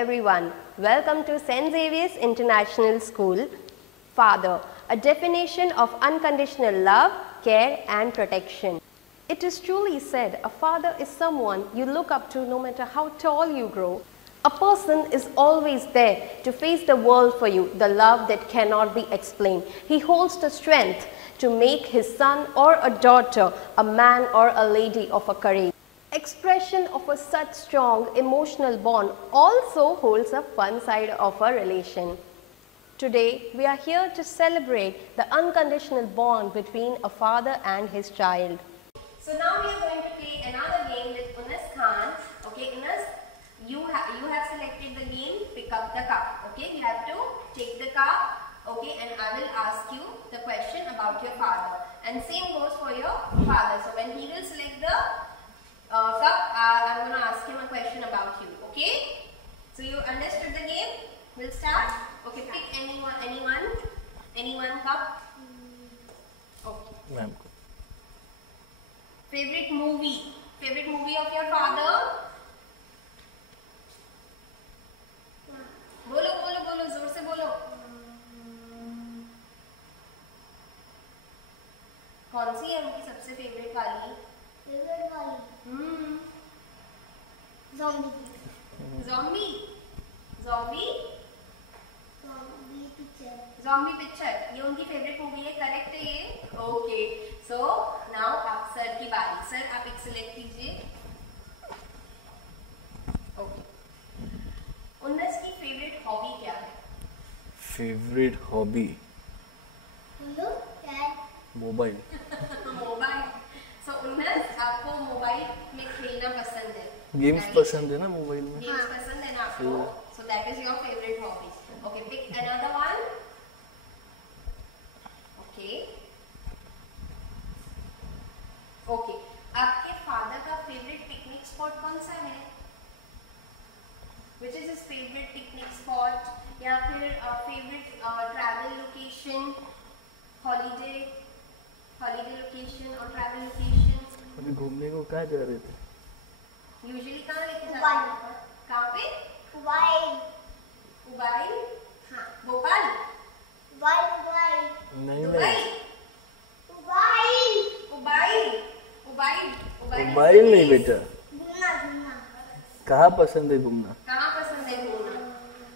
everyone. Welcome to St. Xavier's International School. Father, a definition of unconditional love, care and protection. It is truly said, a father is someone you look up to no matter how tall you grow. A person is always there to face the world for you, the love that cannot be explained. He holds the strength to make his son or a daughter a man or a lady of a courage. Expression of a such strong emotional bond also holds a fun side of a relation. Today, we are here to celebrate the unconditional bond between a father and his child. So now we are going to play another game with Unas Khan. Okay, Unas, you have selected the game, pick up the cup. Okay, you have to take the cup. Okay, and I will ask you the question about your father. And same goes for your father. So when he will select the cup, I'm going to ask him a question about you. Okay? So you understood the game? We'll start. Okay, pick anyone cup. Okay. Ma'am. Favorite movie of your father? बोलो जोर से बोलो. कौन सी है उनकी सबसे favourite वाली? Zombie picture ये उनकी फेवरेट मूवी है. करेक्ट है ये? ओके. सो नाउ आप सर की बारी. सर आप एक सिलेक्ट कीजिए. ओके. उन्नस की फेवरेट हॉबी क्या है? Favourite hobby mobile. मोबाइल. सो उन्नस आपको मोबाइल में खेलना पसंद है? गेम्स पसंद है ना मोबाइल में? गेम्स पसंद है ना आपको? So that is your favourite hobby. Okay, pick another one. Okay. आपके फादर का फेवरेट पिकनिक स्पॉट कौन सा है? Which is his favorite picnic spot? या फिर favorite travel location, holiday location और travel location? अभी घूमने को कहाँ जा रहे थे? Usually कहाँ लेके जाते हैं? कहाँ पे? उबाइल? हाँ. भोपाल? नहीं उबाइल नहीं बेटा. कहाँ पसंद है घूमना? कहाँ पसंद है घूमना?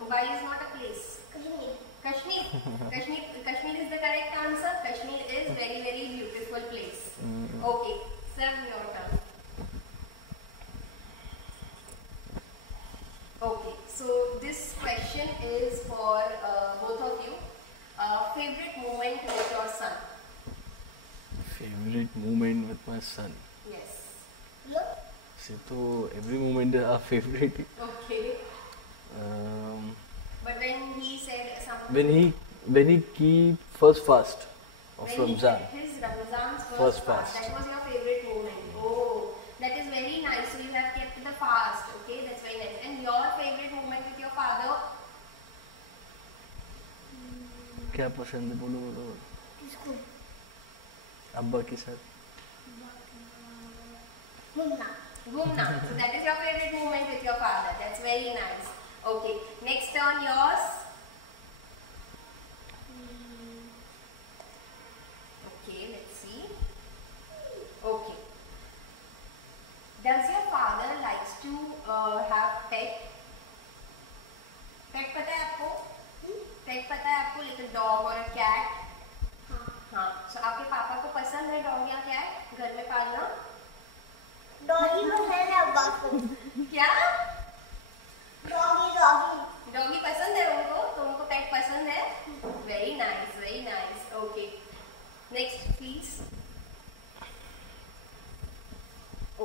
उबाइल is not a place. Kashmir is the correct answer. Kashmir is very beautiful place. Okay, sir, your turn. Okay, so this question is for both of you. Favorite moment with your son? Favorite moment with my son? Yes. से तो every moment is our favorite. Okay. But when he said something. When he keep first fast of when Ramzan. His Ramzan's First fast. That was your favorite moment. Oh, that is very nice. So you have kept the fast. Okay, that's very nice. And your favorite moment with your father? क्या पसंद है बोलो. किसको? अब्बा के साथ. घूमना. So that is your favorite moment with your father. That's very nice. Okay. Next turn, yours. Okay, let's see. Okay. Does your father likes to have pet? Pet पता है आपको? Pet पता है आपको? Like a dog or a cat? हाँ. So आपके पापा को पसंद है डॉग या कैट घर में पालना? डॉगी पसंद है अब्बा को. क्या? डॉगी पसंद है उनको? तो उनको पेट पसंद है? Very nice. Okay. Next please.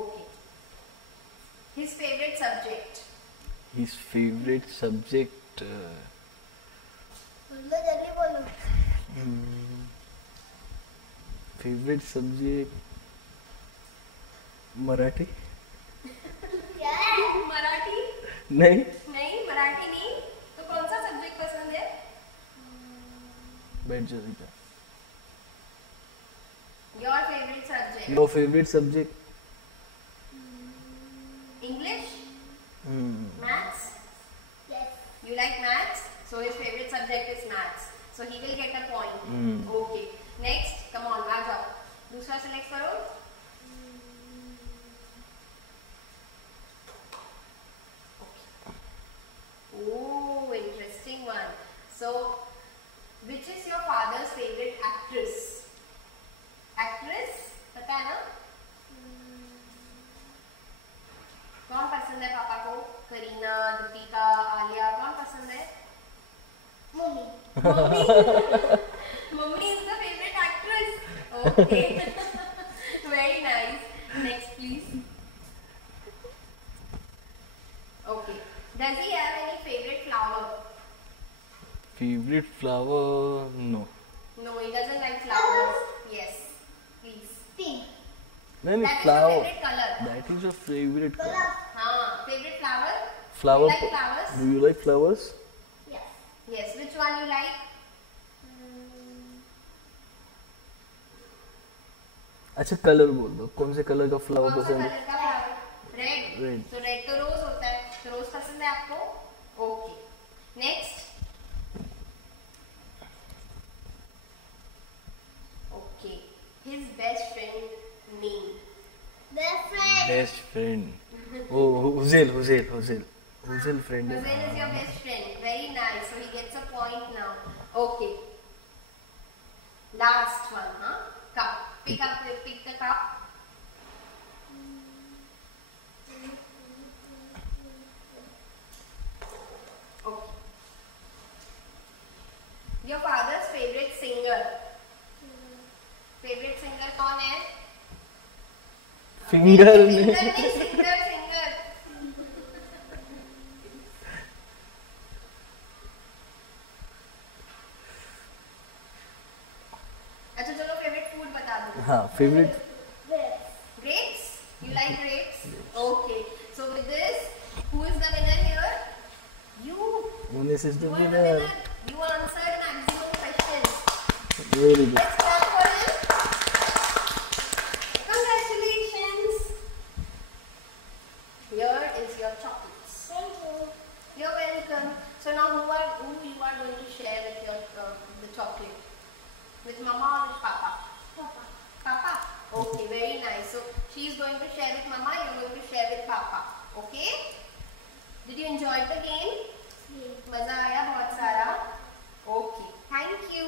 Okay. His favourite subject? जल्दी बोलो. Favourite subject Marathi. क्या है? मराठी? नहीं, मराठी नहीं. तो कौन सा सब्जेक्ट पसंद है? बैठ जाओ बेटा. Your favourite subject? Your favourite subject? English? Maths? So he will get a point. Hmm. Okay. Next, come on, आ जाओ. दूसरा select करो. Oh, interesting one. So, which is your father's favorite actress? Actress? पता है ना? कौन पसंद है पापा को? करीना, दीपिका, आलिया, कौन पसंद है? Mummy. Mummy. Mummy is the favorite actress. Okay. Very nice. Next, please. Okay. Does he have any favorite flower? Favorite flower? No. No, he doesn't like flowers. Yes. Please. Pink. Then That is your flower. favorite color. That is your favorite color. Color. Favorite flower? Flower. You like flowers? Do you like flowers? Yes. Yes. Which one you like? अच्छा colour बोल दो कौन से colour का flower कौन सा पसंद है? कलर का फ्लावर? रेड. Red. तो रेड तो रोज होता है. तो रोज पसंद है आपको? Okay. Next. Okay. His best friend name. Best friend. Best friend. Oh, Huzel friend. Hussein is your best friend. Very nice. So he gets a point now. Okay. Last one, huh? Cup. Pick the cup. Okay. Your father's favorite singer. Favorite singer कौन है? Finger Singer में. नहीं, singer. अच्छा चलो favourite food बता दो. हाँ favorite. Grapes. Grapes? You like grapes? Okay. So with this, who is the winner here? You. Unis is the You are the winner. winner. You answered maximum questions. Very good. Let's clap for him. Congratulations. Here is your chocolates. Thank you. You're welcome. So now who you are going to share with your the chocolate? With mama or with papa? Papa. Papa? Okay, very nice. So she is going to share with mama, you're going to share with papa. Okay? Did you enjoy the game? Yes. मजा आया बहुत सारा? Okay. Thank you.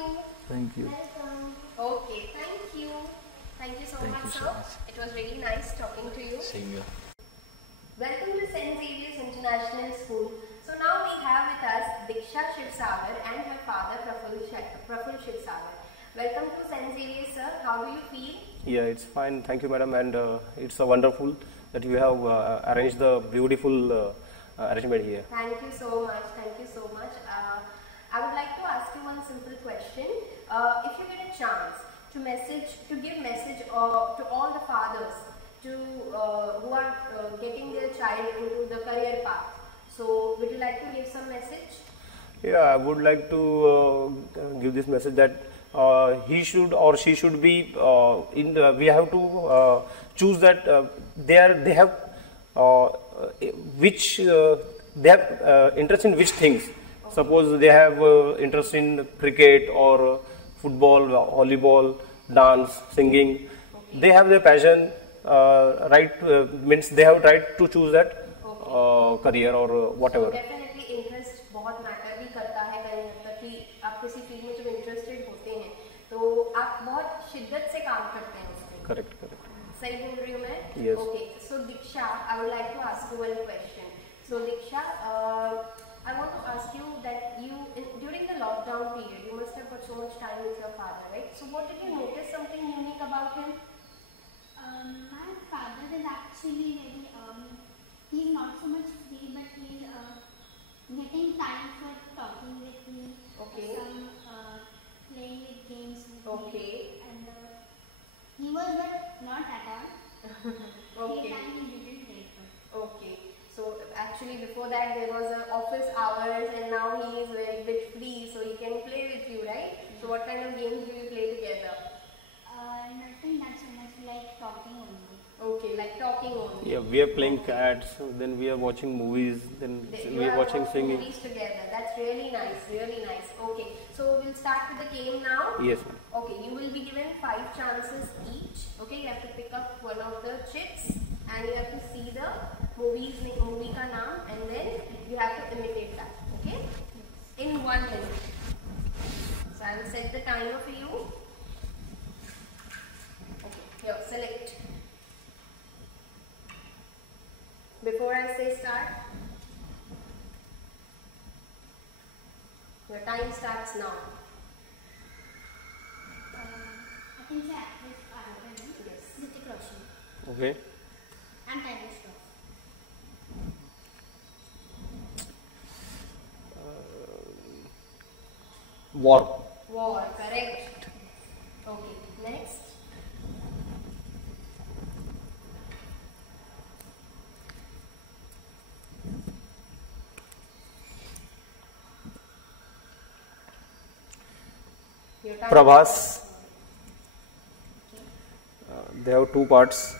Thank you. Welcome. Okay, thank you. Thank you so Thank much, you so sir. much. It was really nice talking to you. Same here. Welcome to St. Xavier's International School. So now we have with us Diksha Shivsagar and her father Praful Shivsagar. Welcome to St. Xavier's, sir. How do you feel? Yeah, it's fine. Thank you, madam. And it's wonderful that you have arranged the beautiful arrangement here. Thank you so much. Thank you so much. I would like to ask you one simple question. If you get a chance to give message to all the fathers who are getting their child into the career path, so would you like to give some message? Yeah, I would like to give this message that he should or she should be we have to choose that they have interest in which things. Suppose they have interest in cricket or football, volleyball, dance, singing. They have their passion. Means they have right to choose that career or whatever. Definitely interest बहुत matter भी करता है कहीं हद तक कि आप किसी फील्ड में जब इंटरेस्टेड होते हैं तो आप बहुत शिद्दत से काम करते हैं उसमें. Correct. सही बोल रही हूँ मैं? Yes. Okay. So Diksha, I would like to ask you one question. So Diksha, I want to ask you that during the lockdown period, you must have got so much time with your father, right? So what did you notice something unique about him? My father is actually very, he's not so much free, but he's getting time for talking with me, Okay. some playing with games with Okay. me, and he was but not at all. Okay. Time he didn't take it. Okay. So actually before that there was office hours and now he is very bit free so he can play with you, right? So what kind of games do you play together? Nothing that so much, like talking only. Okay, like like talking only. Yeah, we are playing cards, then we are watching movies, then we are watching singing. Movies together. That's really nice, really nice. Okay, so we'll start with the game now. Yes, ma'am. Okay, you will be given 5 chances each. Okay, you have to pick up one of the chips and you have to see the movie ka naam, and then you have to imitate that. Okay, in 1 minute. So I will set the timer for you. Okay, here select. Before I say start, your time starts now. I can say actress Yes. Hrithik Roshan Okay. and Tiger Shroff. War. War, correct. Okay, next. Your time. Prabhas. They have 2 parts.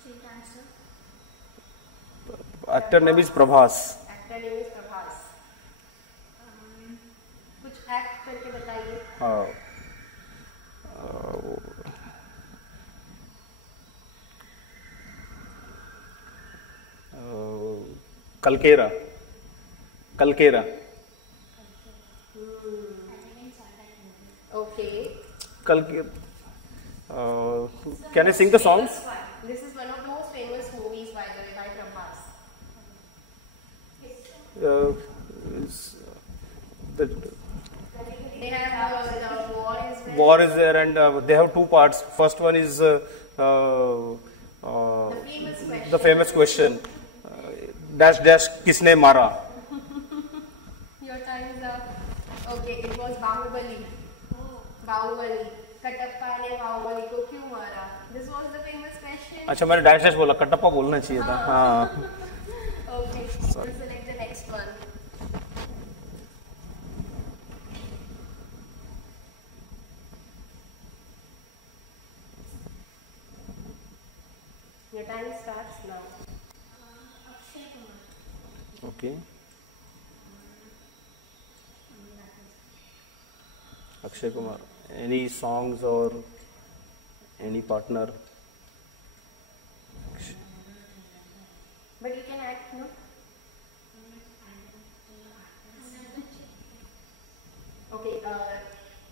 Straight answer. Actor name is Prabhas. Actor name is Prabhas. कुछ act करके बताइए. Kalkera. Kalkera. I didn't saw that movie. Okay. Kalkera. Can I sing the songs? This is one of the most famous movies by the way by Prabhas. It's, the They have the war is where war is there, and they have 2 parts. First one is the famous question. the famous question. Dash dash kisne mara? Your time is up. Okay, it was Bahubali. Bahubali. Katappa ने बाहुबली को क्यों मारा? This was the famous question. अच्छा मैंने dash dash बोला, कटप्पा बोलना चाहिए था. हाँ. Okay, we'll select the next one. Your time starts now. Akshay Kumar. Okay. Akshay Kumar. Any songs or any partner? But you can act, no? Okay,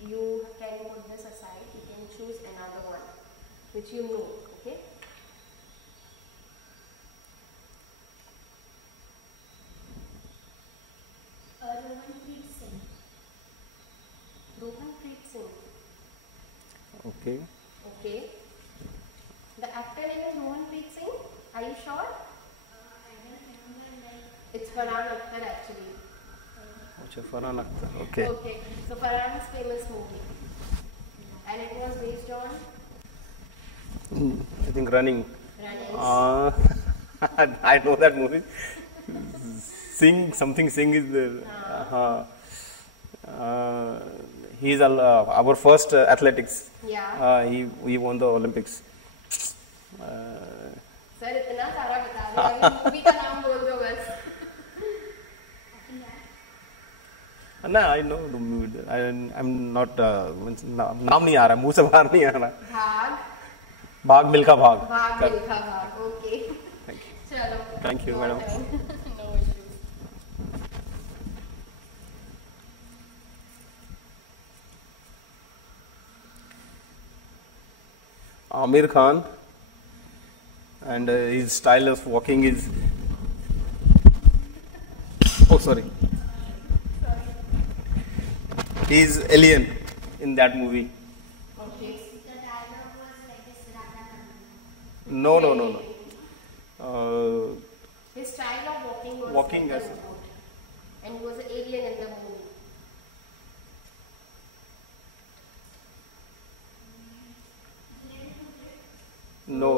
you can put this aside. You can choose another one, which you know, okay? Rohanpreet Singh. Rohanpreet Singh. Okay. Okay. The actor name is Rohanpreet Singh. Are you sure? I don't remember like. It's Farhan Akhtar actually. अच्छा Farhan Akhtar. Okay. Okay. So Farhan's famous movie. And it was based on I think running. Running. I know that movie. Sing something. Sing is the. He is our first athletics. Yeah. He won the Olympics. Sir इतना सारा बता दिया. अभी movie का नाम बोल दो बस. No, I know the movie. I'm not. नाम नहीं आ रहा, मुंह से बाहर नहीं आ रहा. भाग. भाग मिल्खा भाग. भाग मिल्खा भाग. Okay. चलो. Thank you, madam. No issues. Amir Khan, and his style of walking is. Oh, sorry. He is alien in that movie. Okay. The dialogue was like this Radha Kaman. No. His style of walking was Walking like a as- robot. And he was an alien in the movie. No.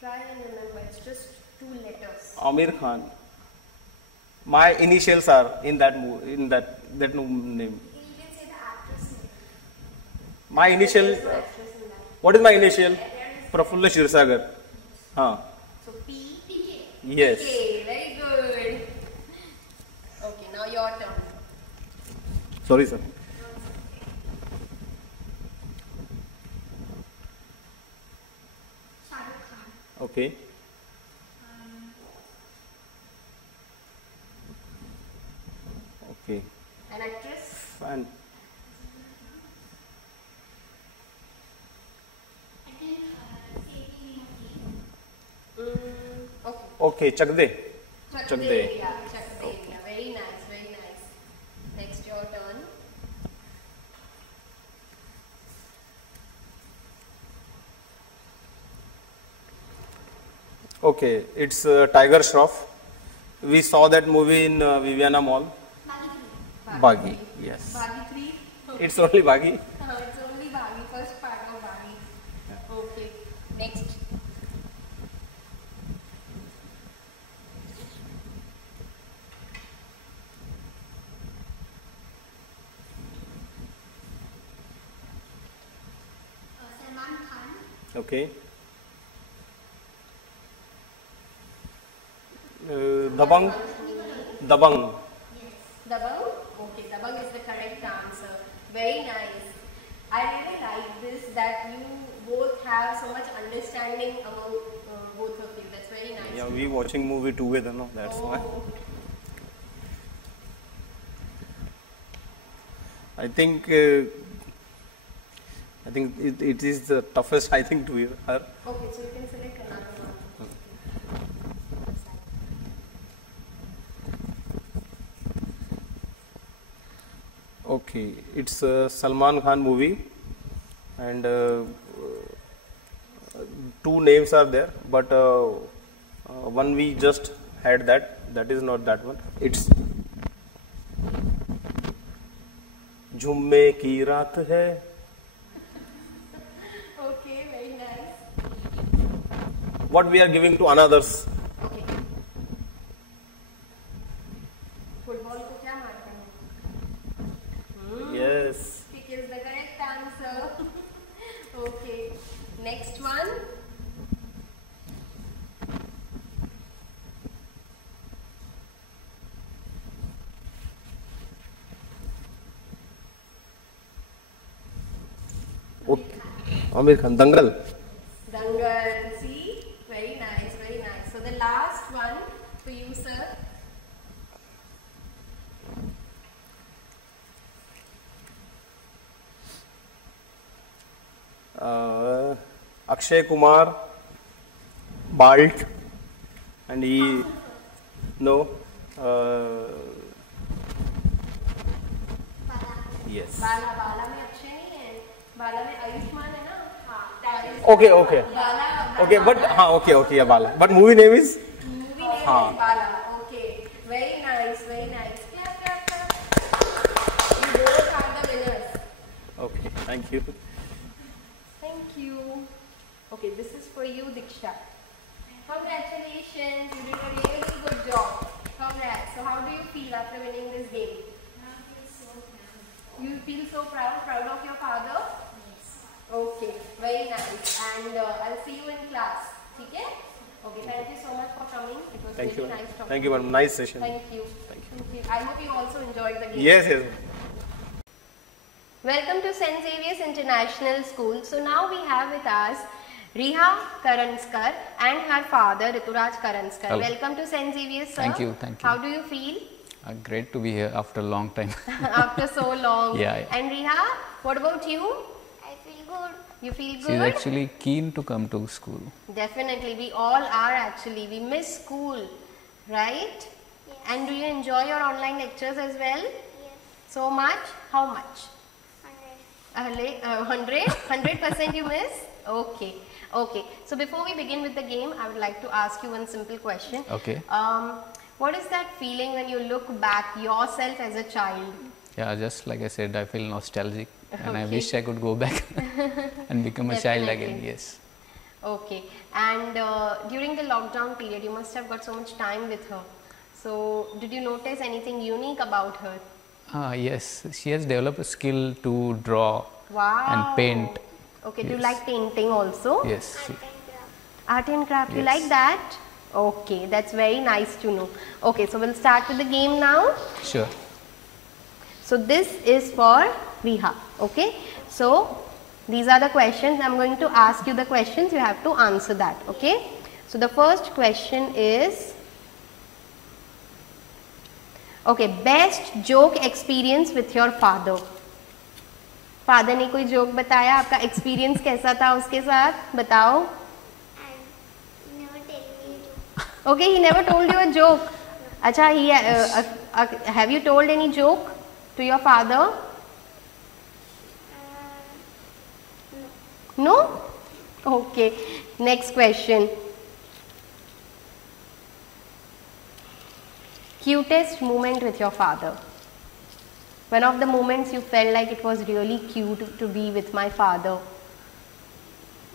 Try and remember, it's just 2 letters. Amir Khan. My initials are in that name. You can say the actor My initial. What is my initial? Prafulla Shirsagar. So P. Yes. Okay, very good. Okay, now your turn. Sorry, sir. Shah Rukh Khan. Okay. Okay. An actress? And I think Sadie Okay. okay, Chakde. Chakde. Yeah, Chakde. Yeah, very nice, very nice. Next, your turn. Okay, it's Tiger Shroff. We saw that movie in Viviana Mall. Baghi. Yes. Bagi 3. It's only Baghi. It's only Bagi, first part of Bagi. Okay, next. Salman Khan. Okay. Dabang. Dabang. Dabang? Okay, Dabang is the correct answer. Very nice. I really like this that you both have so much understanding among both of you. That's very nice. Yeah, we watching movie together, no? That's why. Oh, I think it is the toughest, I think, to her. okay, so you can select another one. Okay, it's a Salman Khan movie, and two names are there, but one we just had that is not that one. It's झुम्मे की रात है. Okay, very nice. What we are giving to another's. Okay. Football को क्या मारते हैं? Yes. Kick is the correct answer. Okay. Next one. Okay. Amir Khan, Dangal. Dangal. See? Very nice, very nice. So the last one for you, sir. Akshay Kumar, bald, and he no. Yes. बाला बाला में अक्षय नहीं है. बाला में आयुष्मान है ना? हाँ. That is Okay, okay. Bala. Okay, but okay, yeah, Bala. But movie name is. Movie name हाँ. is Bala. Okay. Very nice, very nice. Clap, clap, clap. You both are the winners. Okay, thank you. Thank you. Okay, this is for you, Diksha. Congratulations, you did a really good job. Congrats. So how do you feel after winning this game? You feel so proud of your father? Yes. Okay, very nice. And I'll see you in class. Okay? Okay, thank you so much for coming. It was Thank really you. nice talking Thank you, to madam. Nice session. Thank you. Thank you. I hope you also enjoyed the game. Yes, yes. Welcome to St. Xavier's International School. So now we have with us Riha Karanskar and her father Rituraj Karanskar. Hello. Welcome to St. Xavier's, sir. Thank you, thank you. How do you feel Great to be here after a long time. after so long? Yeah. And Riha, what about you? I feel good. You feel She's good? actually keen to come to school. Definitely, we all are actually. We miss school, right? Yes. And do you enjoy your online lectures as well? Yes. So much? How much? 100. 100% you miss? Okay. Okay. So before we begin with the game, I would like to ask you one simple question. Okay. What is that feeling when you look back yourself as a child? Yeah, just like I said, I feel nostalgic and I Okay. wish I could go back and become a child again. Definitely. Yes. Okay. And during the lockdown period, you must have got so much time with her. So did you notice anything unique about her? Yes, she has developed a skill to draw Wow. and paint. Okay, do you Yes. like painting also? Yes. Art and craft, you Yes. like that? Okay, that's very nice to know. Okay, so we'll start with the game now. Sure. So this is for Riha, okay? So these are the questions. I'm going to ask you the questions, you have to answer that, okay? So the first question is, okay, best joke experience with your father. Father ने कोई joke बताया, आपका experience कैसा था उसके साथ, बताओ. And never tell me to. Okay, he never told you a joke. Acha, have you told any joke to your father? No? Okay. Next question. Cutest moment with your father. One of the moments you felt like it was really cute to be with my father.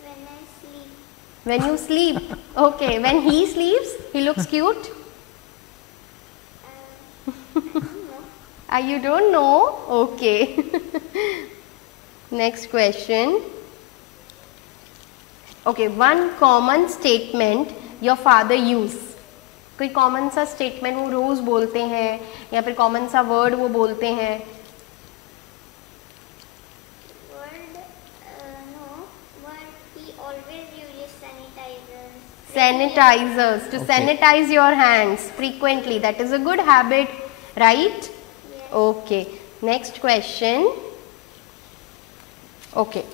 When I sleep. When you sleep. Okay. When he sleeps, he looks cute. You don't know? Okay. Next question. Okay, one common statement your father use. कोई common सा statement वो रोज बोलते हैं या फिर common सा word वो बोलते हैं. Word, no, but he always uses sanitizers. Sanitizers, to Okay. sanitize your hands frequently. That is a good habit, right? Yes. Okay. Next question. Okay.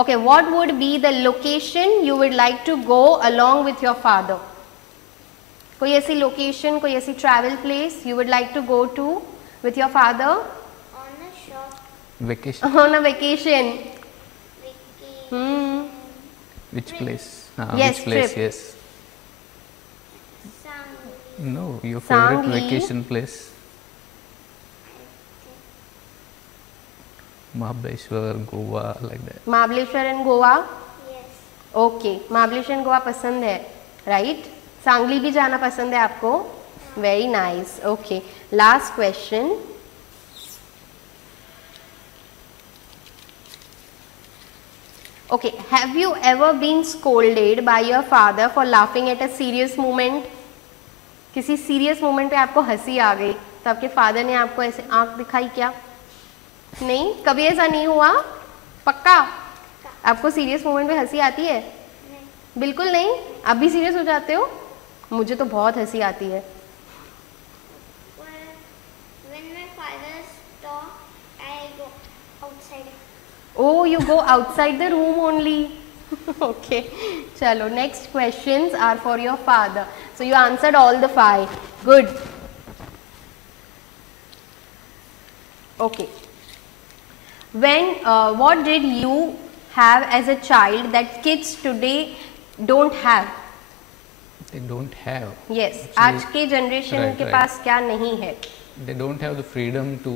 Okay, what would be the location you would like to go along with your father? कोई ऐसी location, कोई ऐसी travel place you would like to go to with your father On a shop. Vacation. on a vacation? Vacation. Which place? Yes, which place? trip. Yes. Sangli. No, your favorite Sangli. vacation place? Mahabaleshwar, Goa, like that. Mahabaleshwar and Goa. Yes. Okay, Mahabaleshwar and Goa पसंद है, right? Sangli भी जाना पसंद है आपको? Very nice. Okay, last question. Okay, have you ever been scolded by your father for laughing at a serious moment? किसी serious moment पे आपको हंसी आ गई तो आपके फादर ने आपको ऐसे आंख दिखाई क्या? नहीं, कभी ऐसा नहीं हुआ? पक्का? आपको सीरियस मोमेंट पे हंसी आती है? बिल्कुल नहीं. आप भी सीरियस हो जाते हो? मुझे तो बहुत हंसी आती है. Well, when my father talk, I go outside. Oh, you go outside the room only. Okay, chalo, next questions are for your father. So you answered all the 5. Good. Okay. What did you have as a child that kids today don't have? They don't have. Yes. Actually, आज के generation right, के right. पास क्या नहीं है? They don't have the freedom to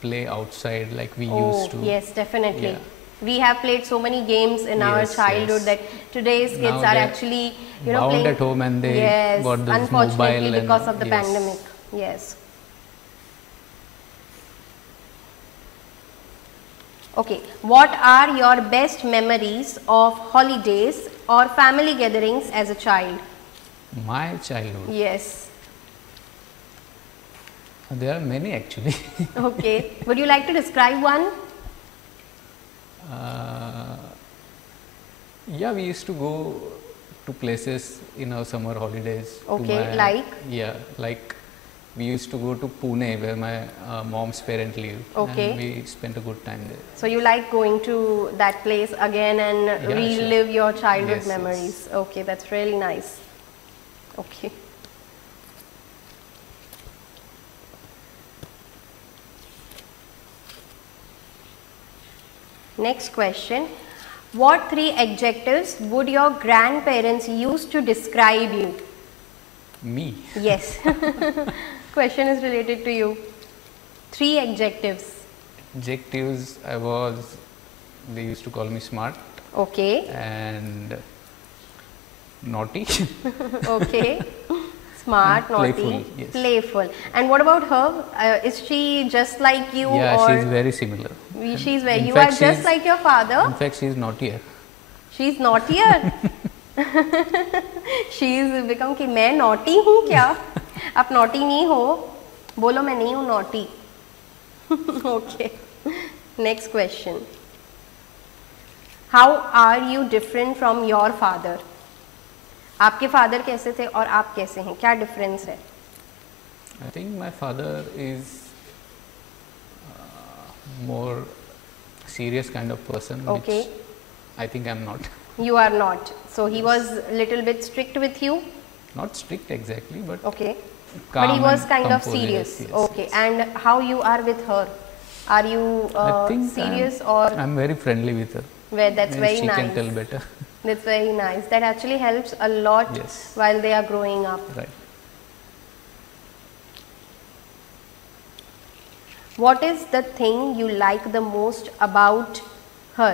play outside like we Oh, used to. yes, definitely. Yeah. We have played so many games in our Yes, childhood yes. that today's kids Now are they're actually, bound playing at home and they yes, got this unfortunately mobile and- because of the yes. pandemic. Yes. Okay, what are your best memories of holidays or family gatherings as a child? My childhood. Yes. There are many actually. Okay. Would you like to describe one? Yeah, we used to go to places in our summer holidays. to Okay, my- like? Yeah, like we used to go to Pune where my mom's parents live. Okay. And we spent a good time there. So you like going to that place again and Yeah, relive your childhood Yes, memories. Okay, that's really nice. Okay. Next question. What 3 adjectives would your grandparents use to describe you? Me. Yes. Question is related to you. 3 adjectives. Adjectives, they used to call me smart Okay. and naughty. Okay. Smart, naughty, playful, yes. playful. And what about her? Is she just like you? Yeah, or she's very similar. She's very. In You fact, are just she's- like your father. In fact, she's naughtier. She's naughtier. She's become कि मैं naughty हूँ क्या? आप naughty नहीं हो? बोलो मैं नहीं हूँ naughty. Okay. Next question. How are you different from your father? आपके father कैसे थे और आप कैसे हैं? क्या difference है? I think my father is more serious kind of person, Okay. which I think I'm not. You are not. So he was little bit strict with you. Not strict exactly, but Okay. But calm he was and kind of composed, serious. yes, yes, Okay. yes. And how you are with her? Are you I think serious I'm, or I'm very friendly with her. where? That's And very she nice. can tell better. That's very nice. That actually helps a lot Yes. while they are growing up. Right. What is the thing you like the most about her?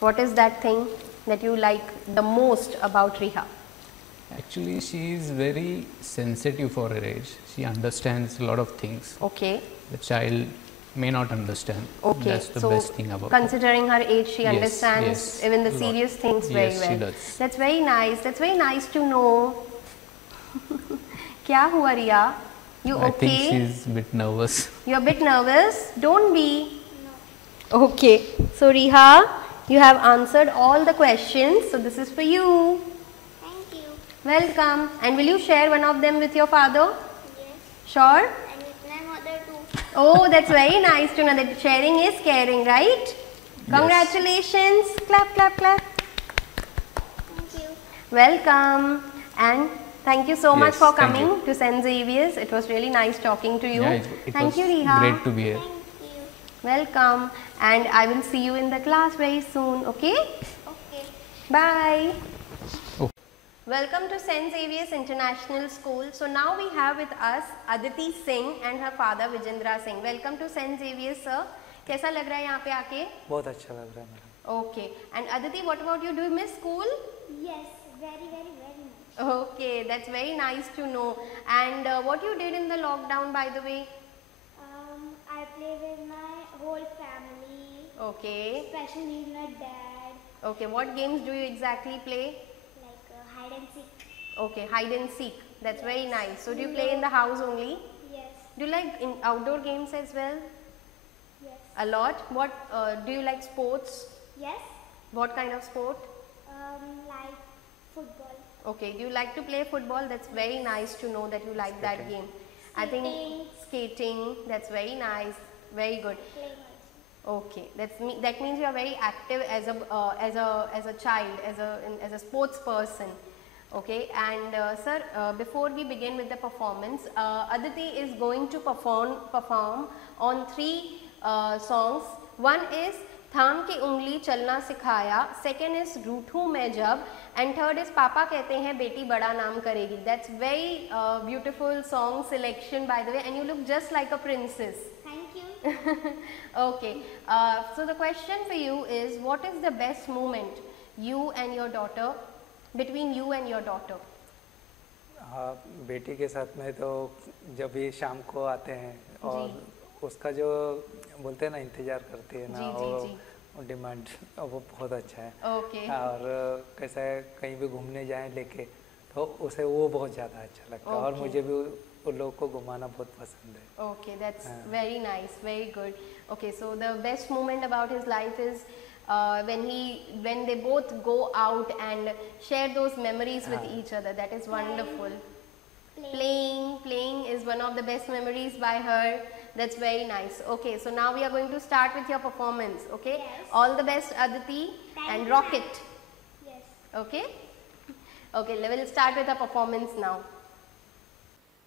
What is that thing that you like the most about Riha? Actually, she is very sensitive for her age. She understands a lot of things. Okay. The child may not understand. Okay. That's the so best thing about her. considering her age, she Yes, understands yes, even the a lot. serious things very Yes, well. she does. That's very nice. That's very nice to know. क्या हुआ रिया? You I think okay? she's a bit nervous. You're a bit nervous? Don't be. Okay. So Riha, you have answered all the questions. So this is for you. Thank you. Welcome. And will you share one of them with your father? Yes. Sure. And with my mother too. Oh, that's very nice to know that sharing is caring, right? Congratulations. Clap, clap, clap. Thank you. Welcome. And thank you so much Yes, for thank coming you. to St. Xavier's. It was really nice talking to you. Yeah, it Thank was you, Riha. great to be here. Thank you. Welcome. And I will see you in the class very soon, okay? Okay. Bye. Oh. Welcome to St. Xavier's International School. So now we have with us Aditi Singh and her father Vijendra Singh. Welcome to St. Xavier's, sir. कैसा लग रहा है यहाँ पे आके? बहुत अच्छा लग रहा है madam. Okay. And Aditi, what about you? Do you miss school? Yes, very, very, very much. Okay, that's very nice to know. And what you did in the lockdown, by the way? I play with my whole family, Okay. especially my dad, Okay, what games do you exactly play? like hide and seek. Okay, hide and seek. That's very nice. So do you play in the house only? Yes, Do you like in outdoor games as well? yes, A lot. What do you like sports? yes. What kind of sport? Like football, Okay, do you like to play football? That's very nice to know that you like that game. I think skating, that's very nice. Very good. playing also. Okay, that means you are very active as a child, as a sports person. Okay, and sir, before we begin with the performance, Aditi is going to perform on 3 songs. One is थाम की उंगली चलना सिखाया, second is रूठूं मैं जब, and third is पापा कहते हैं बेटी बड़ा नाम करेगी. That's very beautiful song selection by the way, and you look just like a princess. Thank you. Okay, so the question for you is, what is the best moment you and your daughter, between you and your daughter? हाँ, बेटी के साथ में तो जब भी शाम को आते हैं और उसका जो बोलते हैं ना इंतजार करती है ना, वो डिमांड वो बहुत अच्छा है. Okay. और कैसा है कहीं भी घूमने जाएं लेके तो उसे वो बहुत ज़्यादा अच्छा लगता है. और Okay. मुझे भी उन लोगों को घुमाना बहुत पसंद है. Okay, that's very nice, very good. Okay, so the best moment about his life is when they both go out and share those memories with each other. That is wonderful. Playing is one of the best memories by her. That's very nice. Okay, so now we are going to start with your performance. Okay, Yes. all the best, Aditi, Thank and you, rock ma'am. it. Yes. Okay. Okay, we'll start with the performance now.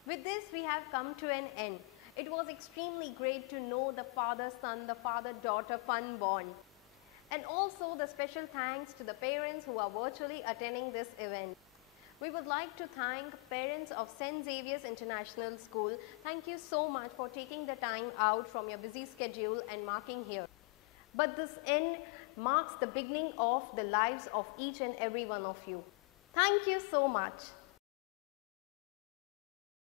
With this, we have come to an end. It was extremely great to know the father-son, the father-daughter fun bond. And also the special thanks to the parents who are virtually attending this event. We would like to thank parents of St. Xavier's International School. Thank you so much for taking the time out from your busy schedule and marking here. But this end marks the beginning of the lives of each and every one of you. Thank you so much.